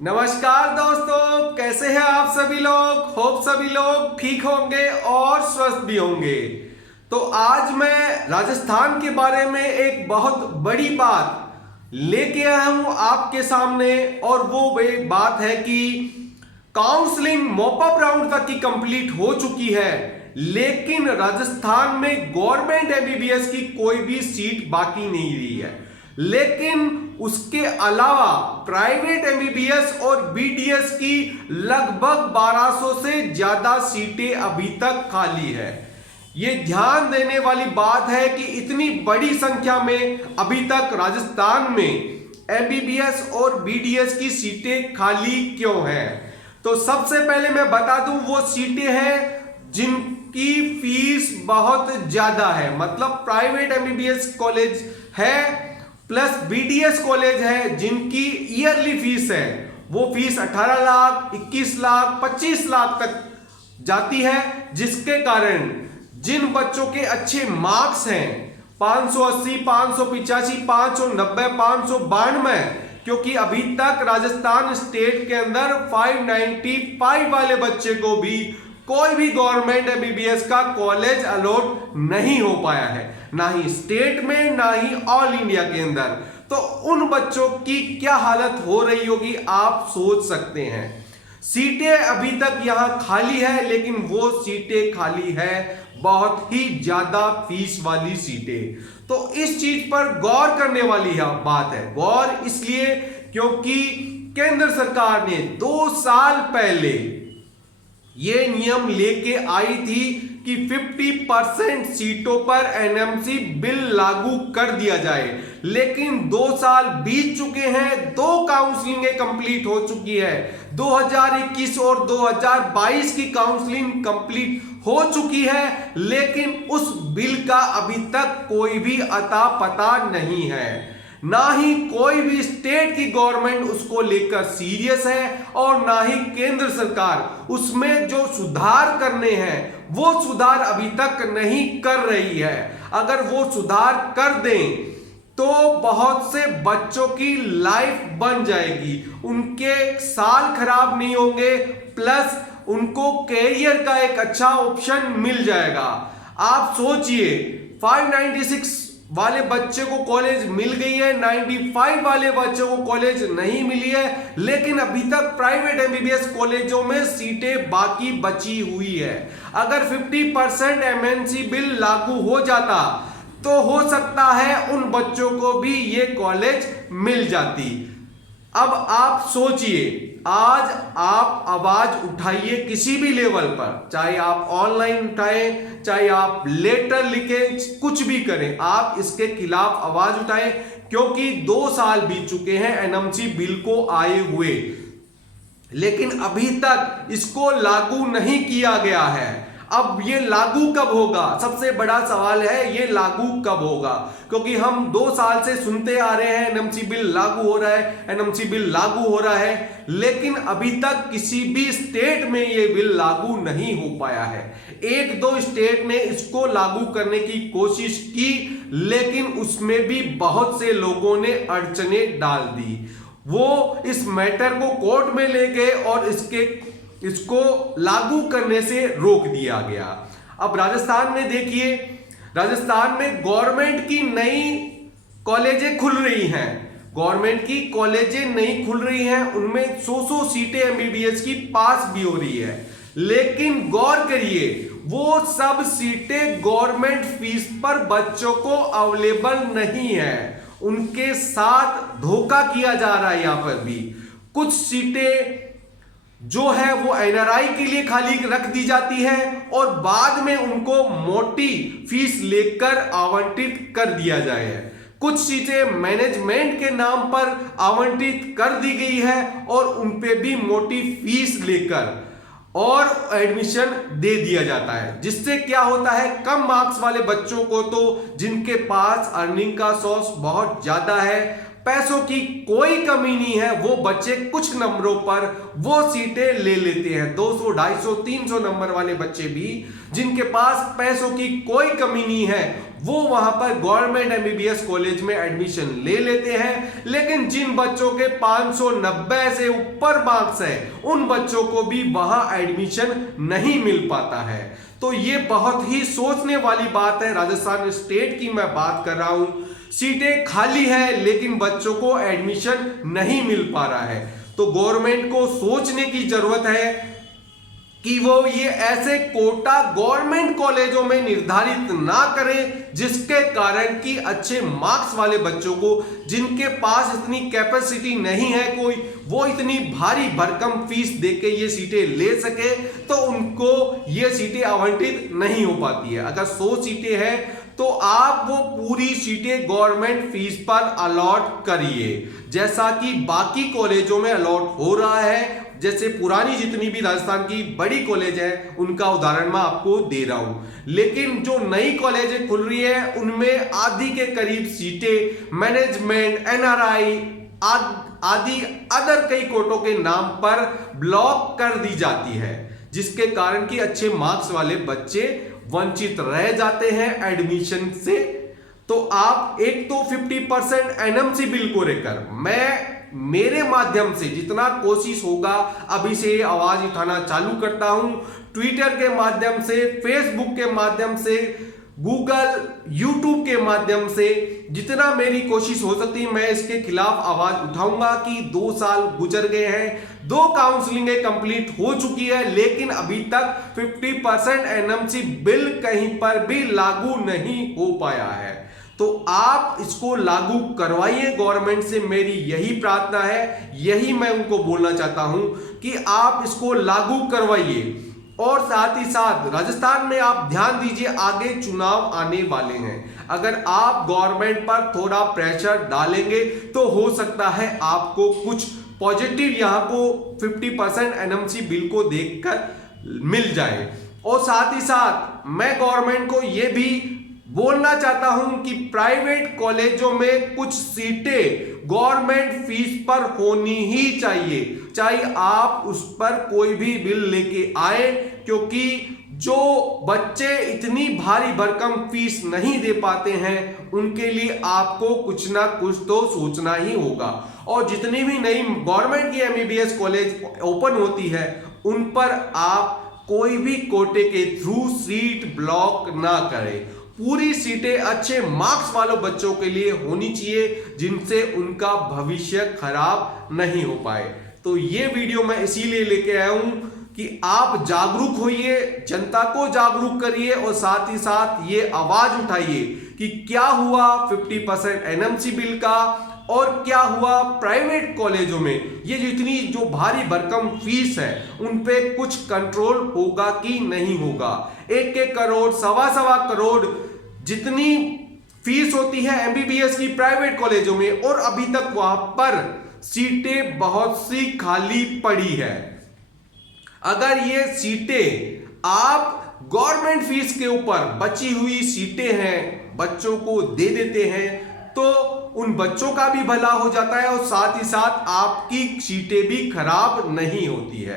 नमस्कार दोस्तों, कैसे हैं आप सभी लोग। होप सभी लोग ठीक होंगे और स्वस्थ भी होंगे। तो आज मैं राजस्थान के बारे में एक बहुत बड़ी बात लेके आया हूं आपके सामने, और वो एक बात है कि काउंसलिंग मॉपअप राउंड तक की कंप्लीट हो चुकी है, लेकिन राजस्थान में गवर्नमेंट एमबीबीएस की कोई भी सीट बाकी नहीं रही है। लेकिन उसके अलावा प्राइवेट एमबीबीएस और बीडीएस की लगभग 1200 से ज्यादा सीटें अभी तक खाली है। ये ध्यान देने वाली बात है कि इतनी बड़ी संख्या में अभी तक राजस्थान में एमबीबीएस और बीडीएस की सीटें खाली क्यों हैं। तो सबसे पहले मैं बता दूं, वो सीटें हैं जिनकी फीस बहुत ज्यादा है। मतलब प्राइवेट एमबीबीएस कॉलेज है प्लस बीडीएस कॉलेज है जिनकी ईयरली फीस है, वो फीस 18 लाख, 21 लाख, 25 लाख तक जाती है। जिसके कारण जिन बच्चों के अच्छे मार्क्स हैं 580, 585, 590, 592, क्योंकि अभी तक राजस्थान स्टेट के अंदर 595 वाले बच्चे को भी कोई भी गवर्नमेंट एमबीबीएस का कॉलेज अलॉट नहीं हो पाया है, ना ही स्टेट में ना ही ऑल इंडिया के अंदर। तो उन बच्चों की क्या हालत हो रही होगी आप सोच सकते हैं। सीटें अभी तक यहां खाली है, लेकिन वो सीटें खाली है बहुत ही ज्यादा फीस वाली सीटें। तो इस चीज पर गौर करने वाली बात है। गौर इसलिए क्योंकि केंद्र सरकार ने 2 साल पहले ये नियम लेके आई थी कि 50% सीटों पर एनएमसी बिल लागू कर दिया जाए। लेकिन 2 साल बीत चुके हैं, 2 काउंसलिंग कंप्लीट हो चुकी है। 2021 और 2022 की काउंसलिंग कंप्लीट हो चुकी है, लेकिन उस बिल का अभी तक कोई भी अता पता नहीं है। ना ही कोई भी स्टेट की गवर्नमेंट उसको लेकर सीरियस है, और ना ही केंद्र सरकार उसमें जो सुधार करने हैं वो सुधार अभी तक नहीं कर रही है। अगर वो सुधार कर दें तो बहुत से बच्चों की लाइफ बन जाएगी, उनके साल खराब नहीं होंगे, प्लस उनको कैरियर का एक अच्छा ऑप्शन मिल जाएगा। आप सोचिए, 596 वाले बच्चे को कॉलेज मिल गई है, 95 वाले बच्चे को कॉलेज नहीं मिली है, लेकिन अभी तक प्राइवेट एमबीबीएस कॉलेजों में सीटें बाकी बची हुई है। अगर 50% एमएनसी बिल लागू हो जाता तो हो सकता है उन बच्चों को भी ये कॉलेज मिल जाती। अब आप सोचिए, आज आप आवाज उठाइए किसी भी लेवल पर, चाहे आप ऑनलाइन उठाएं, चाहे आप लेटर लिखें, कुछ भी करें, आप इसके खिलाफ आवाज उठाएं, क्योंकि 2 साल बीत चुके हैं एनएमसी बिल को आए हुए, लेकिन अभी तक इसको लागू नहीं किया गया है। अब ये लागू कब होगा, सबसे बड़ा सवाल है, ये लागू कब होगा। क्योंकि हम 2 साल से सुनते आ रहे हैं एनएमसी बिल लागू हो रहा है, एनएमसी बिल लागू हो रहा है, लेकिन अभी तक किसी भी स्टेट में ये बिल लागू नहीं हो पाया है। 1-2 स्टेट ने इसको लागू करने की कोशिश की, लेकिन उसमें भी बहुत से लोगों ने अड़चनें डाल दी। वो इस मैटर को कोर्ट में ले गए और इसको लागू करने से रोक दिया गया। अब राजस्थान में देखिए, राजस्थान में गवर्नमेंट की नई कॉलेजें खुल रही हैं, गवर्नमेंट की कॉलेजें नई खुल रही हैं, उनमें 100 सीटें एमबीबीएस की पास भी हो रही है। लेकिन गौर करिए, वो सब सीटें गवर्नमेंट फीस पर बच्चों को अवेलेबल नहीं है, उनके साथ धोखा किया जा रहा है। यहां पर भी कुछ सीटें जो है वो एनआरआई के लिए खाली रख दी जाती है, और बाद में उनको मोटी फीस लेकर आवंटित कर दिया जाए। कुछ सीटें मैनेजमेंट के नाम पर आवंटित कर दी गई है, और उन पे भी मोटी फीस लेकर और एडमिशन दे दिया जाता है। जिससे क्या होता है, कम मार्क्स वाले बच्चों को, तो जिनके पास अर्निंग का सोर्स बहुत ज्यादा है, पैसों की कोई कमी नहीं है, वो बच्चे कुछ नंबरों पर वो सीटें ले लेते हैं। 200, 250, 300 नंबर वाले बच्चे भी जिनके पास पैसों की कोई कमी नहीं है वो वहां पर गवर्नमेंट एमबीबीएस कॉलेज में एडमिशन ले लेते हैं। लेकिन जिन बच्चों के 590 से ऊपर मार्क्स है उन बच्चों को भी वहां एडमिशन नहीं मिल पाता है। तो ये बहुत ही सोचने वाली बात है। राजस्थान स्टेट की मैं बात कर रहा हूं, सीटें खाली है लेकिन बच्चों को एडमिशन नहीं मिल पा रहा है। तो गवर्नमेंट को सोचने की जरूरत है कि वो ये ऐसे कोटा गवर्नमेंट कॉलेजों में निर्धारित ना करें जिसके कारण कि अच्छे मार्क्स वाले बच्चों को, जिनके पास इतनी कैपेसिटी नहीं है कोई, वो इतनी भारी भरकम फीस देके ये सीटें ले सके, तो उनको ये सीटें आवंटित नहीं हो पाती है। अगर 100 सीटें हैं तो आप वो पूरी सीटें गवर्नमेंट फीस पर अलॉट करिए, जैसा कि बाकी कॉलेजों में अलॉट हो रहा है। जैसे पुरानी जितनी भी राजस्थान की बड़ी कॉलेज है उनका उदाहरण मैं आपको दे रहा हूं। लेकिन जो नई कॉलेजें खुल रही है उनमें आधी के करीब सीटें मैनेजमेंट, एनआरआई आदि अदर कई कोटों के नाम पर ब्लॉक कर दी जाती है, जिसके कारण कि अच्छे मार्क्स वाले बच्चे वंचित रह जाते हैं एडमिशन से। तो आप एक तो 50% एनएमसी बिल को लेकर मैं मेरे माध्यम से जितना कोशिश होगा अभी से आवाज उठाना चालू करता हूं, ट्विटर के माध्यम से, फेसबुक के माध्यम से, गूगल, यूट्यूब के माध्यम से जितना मेरी कोशिश हो सकती है मैं इसके खिलाफ आवाज उठाऊंगा कि 2 साल गुजर गए हैं, 2 काउंसलिंगें कंप्लीट हो चुकी है, लेकिन अभी तक 50% एनएमसी बिल कहीं पर भी लागू नहीं हो पाया है। तो आप इसको लागू करवाइए, गवर्नमेंट से मेरी यही प्रार्थना है, यही मैं उनको बोलना चाहता हूं कि आप इसको लागू करवाइए। और साथ ही साथ राजस्थान में आप ध्यान दीजिए, आगे चुनाव आने वाले हैं, अगर आप गवर्नमेंट पर थोड़ा प्रेशर डालेंगे तो हो सकता है आपको कुछ पॉजिटिव यहां को 50% एनएमसी बिल को देखकर मिल जाए। और साथ ही साथ मैं गवर्नमेंट को यह भी बोलना चाहता हूं कि प्राइवेट कॉलेजों में कुछ सीटें गवर्नमेंट फीस पर होनी ही चाहिए, चाहे आप उस पर कोई भी बिल लेके आए, क्योंकि जो बच्चे इतनी भारी भरकम फीस नहीं दे पाते हैं उनके लिए आपको कुछ ना कुछ तो सोचना ही होगा। और जितनी भी नई गवर्नमेंट की एमबीबीएस कॉलेज ओपन होती है उन पर आप कोई भी कोटे के थ्रू सीट ब्लॉक ना करें। पूरी सीटें अच्छे मार्क्स वालों बच्चों के लिए होनी चाहिए जिनसे उनका भविष्य खराब नहीं हो पाए। तो ये वीडियो मैं इसीलिए लेके आया हूं कि आप जागरूक होइए, जनता को जागरूक करिए और साथ ही साथ ये आवाज उठाइए कि क्या हुआ 50% एनएमसी बिल का और क्या हुआ प्राइवेट कॉलेजों में ये जितनी जो भारी भरकम फीस है उन पे कुछ कंट्रोल होगा कि नहीं होगा। 1-1 करोड़, 1.25 करोड़ जितनी फीस होती है एमबीबीएस की प्राइवेट कॉलेजों में, और अभी तक वहां पर सीटें बहुत सी खाली पड़ी है। अगर ये सीटें आप गवर्नमेंट फीस के ऊपर बची हुई सीटें हैं बच्चों को दे देते हैं तो उन बच्चों का भी भला हो जाता है और साथ ही साथ आपकी सीटें भी खराब नहीं होती है।